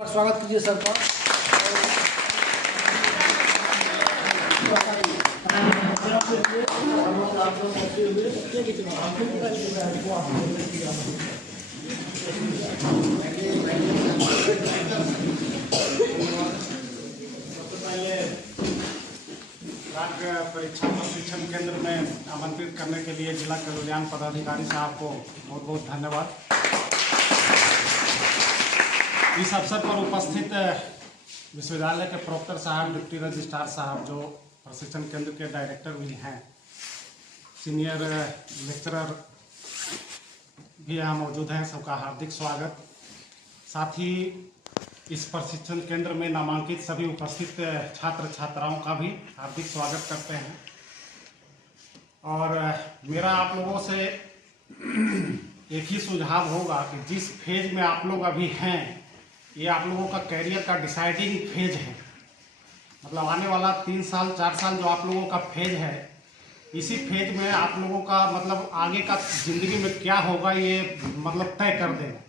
स्वागत कीजिए सर का। राज्य परीक्षा प्रशिक्षण केंद्र में आमंत्रित करने के लिए जिला कल्याण पदाधिकारी साहब को बहुत बहुत धन्यवाद। इस अवसर पर उपस्थित विश्वविद्यालय के प्रोक्टर साहब, डिप्टी रजिस्ट्रार साहब, जो प्रशिक्षण केंद्र के डायरेक्टर भी हैं, सीनियर लेक्चरर भी यहाँ मौजूद हैं, सबका हार्दिक स्वागत। साथ ही इस प्रशिक्षण केंद्र में नामांकित सभी उपस्थित छात्र छात्राओं का भी हार्दिक स्वागत करते हैं। और मेरा आप लोगों से एक ही सुझाव होगा कि जिस फेज में आप लोग अभी हैं, ये आप लोगों का कैरियर का डिसाइडिंग फेज है। मतलब आने वाला 3 साल 4 साल जो आप लोगों का फेज है, इसी फेज में आप लोगों का मतलब आगे का ज़िंदगी में क्या होगा ये मतलब तय कर देगा।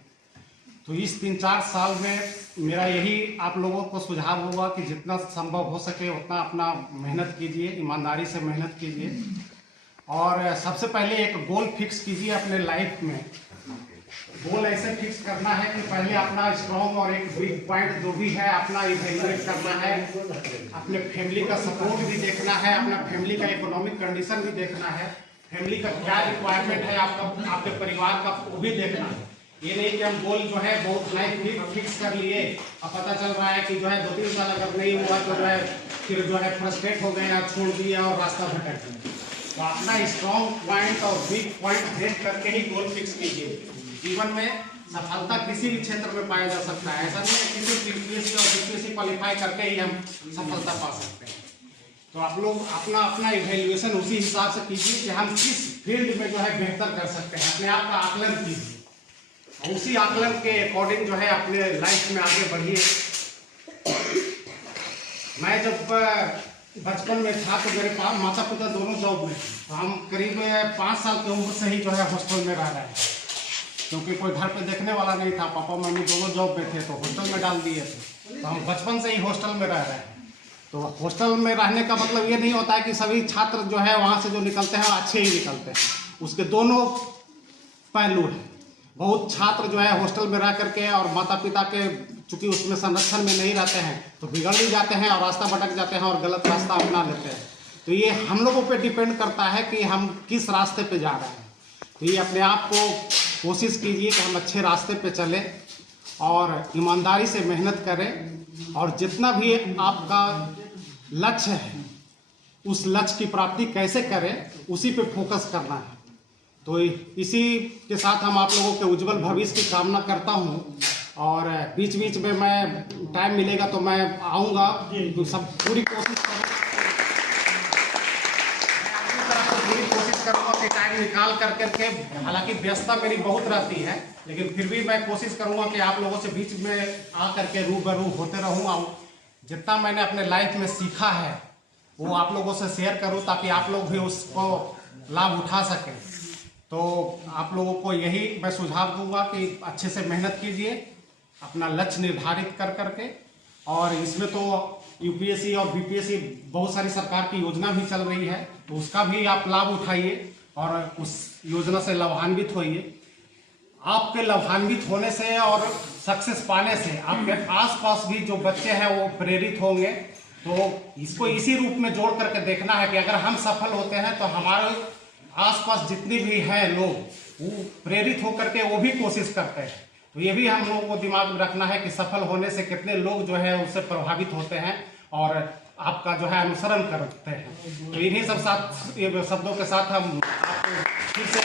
तो इस 3-4 साल में मेरा यही आप लोगों को सुझाव होगा कि जितना संभव हो सके उतना अपना मेहनत कीजिए, ईमानदारी से मेहनत कीजिए। और सबसे पहले एक गोल फिक्स कीजिए अपने लाइफ में। गोल ऐसे फिक्स करना है कि पहले अपना स्ट्रॉन्ग और एक वीक पॉइंट जो भी है अपना इवेल्युएट करना है, अपने फैमिली का सपोर्ट भी देखना है, अपना फैमिली का इकोनॉमिक कंडीशन भी देखना है, फैमिली का क्या रिक्वायरमेंट है आपका, आपके परिवार का, वो भी देखना है। ये नहीं कि हम गोल जो है बहुत लाइफ फिक्स कर लिए और पता चल रहा है कि जो है 2-3 साल अगर नहीं हुआ तो जो है फिर जो है फ्रस्ट्रेट हो गए या छोड़ दिए और रास्ता भटक गए। तो अपना स्ट्रॉन्ग पॉइंट और वीक पॉइंट देख करके ही गोल फिक्स कीजिए। जीवन में सफलता किसी भी क्षेत्र में पाया जा सकता है। ऐसा नहीं है किसी यूपीएससी और बीपीएससी क्वालिफाई करके ही हम सफलता पा सकते हैं। तो आप लोग अपना अपना इवेल्युएशन उसी हिसाब से कीजिए कि हम किस फील्ड में जो है बेहतर कर सकते हैं। अपने आप का आकलन कीजिए और उसी आकलन के अकॉर्डिंग जो है अपने लाइफ में आगे बढ़िए। मैं जब बचपन में था तो मेरे पास माता पिता दोनों जॉब में थे। तो हम करीब 5 साल की उम्र से ही जो है हॉस्टल में रह रहे हैं, क्योंकि कोई घर पे देखने वाला नहीं था। पापा मम्मी दोनों जॉब में थे तो हॉस्टल में डाल दिए थे। तो हम बचपन से ही हॉस्टल में रह रहे हैं। तो हॉस्टल में रहने का मतलब ये नहीं होता है कि सभी छात्र जो है वहाँ से जो निकलते हैं अच्छे ही निकलते हैं। उसके दोनों पहलू हैं। बहुत छात्र जो है हॉस्टल में रह करके और माता पिता के चूँकि उसमें संरक्षण में नहीं रहते हैं तो बिगड़ भी जाते हैं और रास्ता भटक जाते हैं और गलत रास्ता अपना लेते हैं। तो ये हम लोगों पे डिपेंड करता है कि हम किस रास्ते पे जा रहे हैं। तो ये अपने आप को कोशिश कीजिए कि हम अच्छे रास्ते पे चलें और ईमानदारी से मेहनत करें। और जितना भी आपका लक्ष्य है उस लक्ष्य की प्राप्ति कैसे करें उसी पे फोकस करना है। तो इसी के साथ हम आप लोगों के उज्जवल भविष्य की कामना करता हूं। और बीच बीच में मैं टाइम मिलेगा तो मैं आऊँगा, तो सब पूरी कोशिश करूँगा कि टाइम निकाल करके। हालांकि व्यस्तता मेरी बहुत रहती है, लेकिन फिर भी मैं कोशिश करूँगा कि आप लोगों से बीच में आ करके रूबरू होते रहूँ। जितना मैंने अपने लाइफ में सीखा है वो आप लोगों से शेयर करूँ ताकि आप लोग भी उसको लाभ उठा सकें। तो आप लोगों को यही मैं सुझाव दूंगा कि अच्छे से मेहनत कीजिए, अपना लक्ष्य निर्धारित कर करके। और इसमें तो यूपीएससी और बीपीएससी बहुत सारी सरकार की योजना भी चल रही है, तो उसका भी आप लाभ उठाइए और उस योजना से लाभान्वित होइए। आपके लाभान्वित होने से और सक्सेस पाने से आपके आसपास भी जो बच्चे हैं वो प्रेरित होंगे। तो इसको इसी रूप में जोड़ करके देखना है कि अगर हम सफल होते हैं तो हमारे आसपास जितनी भी हैं लोग वो प्रेरित होकर के वो भी कोशिश करते हैं। तो ये भी हम लोगों को दिमाग में रखना है कि सफल होने से कितने लोग जो है उससे प्रभावित होते हैं और आपका जो है अनुसरण करते हैं। तो इन्हीं सब शब्दों के साथ हम आपको फिर से